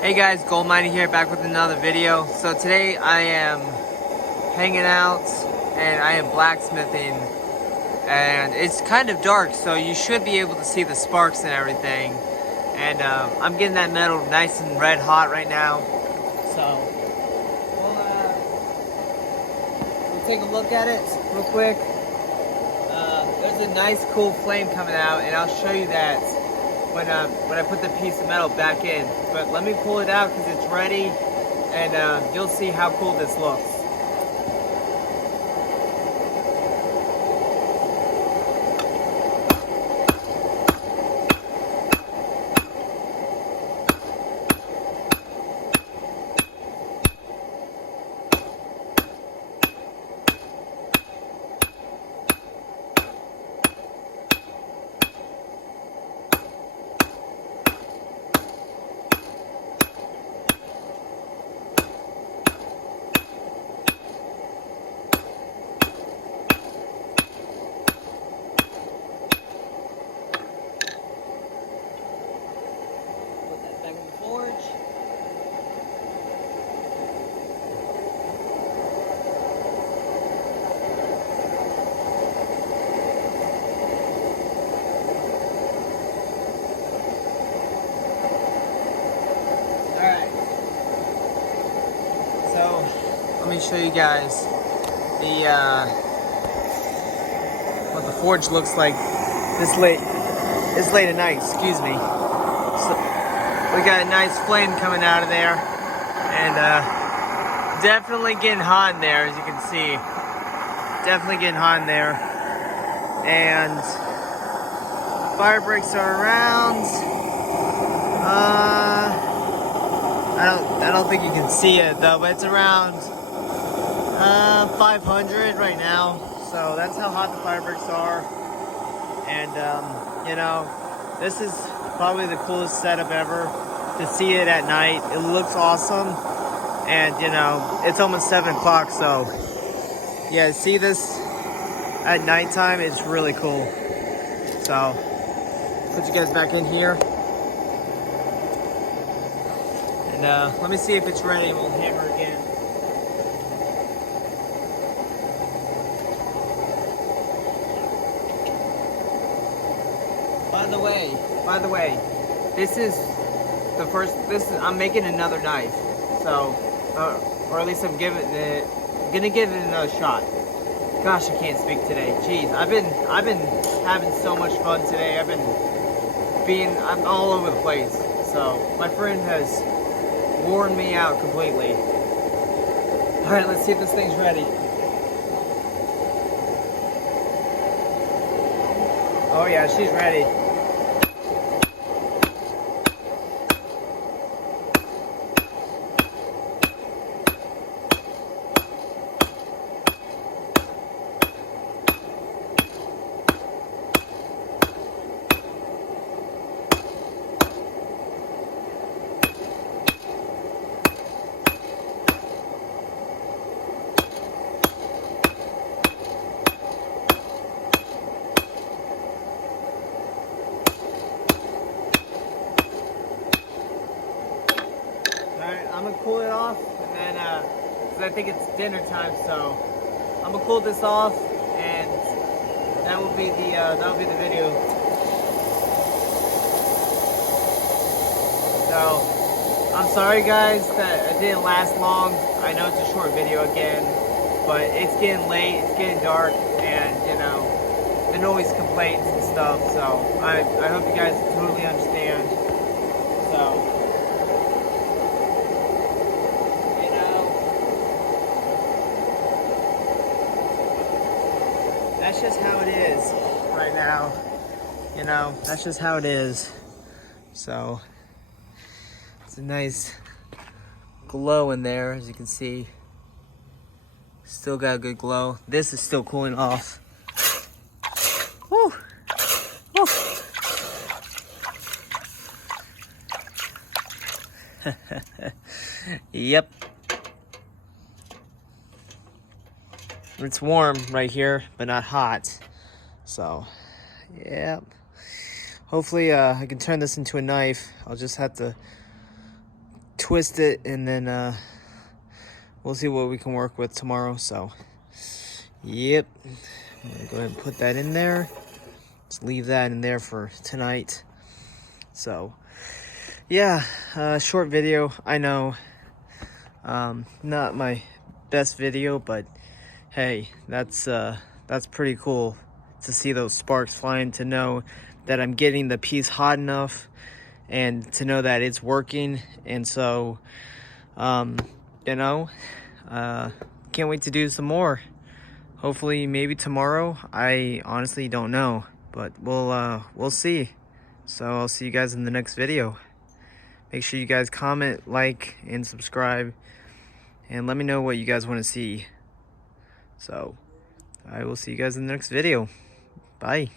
Hey guys, Gold Mining here, back with another video. So today I am hanging out and I am blacksmithing, and it's kind of dark, so you should be able to see the sparks and everything. And I'm getting that metal nice and red hot right now. So we'll take a look at it real quick. There's a nice cool flame coming out, and I'll show you that when I put the piece of metal back in. But let me pull it out because it's ready, and you'll see how cool this looks. So let me show you guys the what the forge looks like this late at night. Excuse me. So we got a nice flame coming out of there, and definitely getting hot in there, as you can see. Definitely getting hot in there, and fire breaks are around. I don't think you can see it though, but it's around 500 right now. So that's how hot the fire bricks are. And you know, this is probably the coolest setup ever to see it at night. It looks awesome, and you know, it's almost 7 o'clock. So yeah, see this at nighttime, it's really cool. So put you guys back in here. And let me see if it's ready, and we'll hammer again. By the way, this is the first, I'm making another knife. So, or at least I'm gonna give it another shot. Gosh, I can't speak today. Jeez, I've been having so much fun today. I'm all over the place. So, my friend has worn me out completely. Alright, let's see if this thing's ready. Oh yeah, she's ready. I'm gonna cool it off, and then because I think it's dinner time, so I'm gonna cool this off, and that will be the video. So I'm sorry guys that it didn't last long. I know it's a short video again, but it's getting late, it's getting dark, and you know, the noise complaints and stuff. So I hope you guys totally understand. So. That's just how it is right now. You know, that's just how it is. So, it's a nice glow in there, as you can see. Still got a good glow. This is still cooling off. Woo! Woo! Yep. It's warm right here, but not hot. So, yeah. Hopefully I can turn this into a knife. I'll just have to twist it, and then we'll see what we can work with tomorrow. So yep, I'm gonna go ahead and put that in there. Just leave that in there for tonight. So yeah, short video, I know. Not my best video, but hey, that's pretty cool to see those sparks flying, to know that I'm getting the piece hot enough, and to know that it's working. And so you know, can't wait to do some more. Hopefully maybe tomorrow. I honestly don't know, but we'll see. So I'll see you guys in the next video. Make sure you guys comment, like, and subscribe, and let me know what you guys want to see. So I will see you guys in the next video. Bye.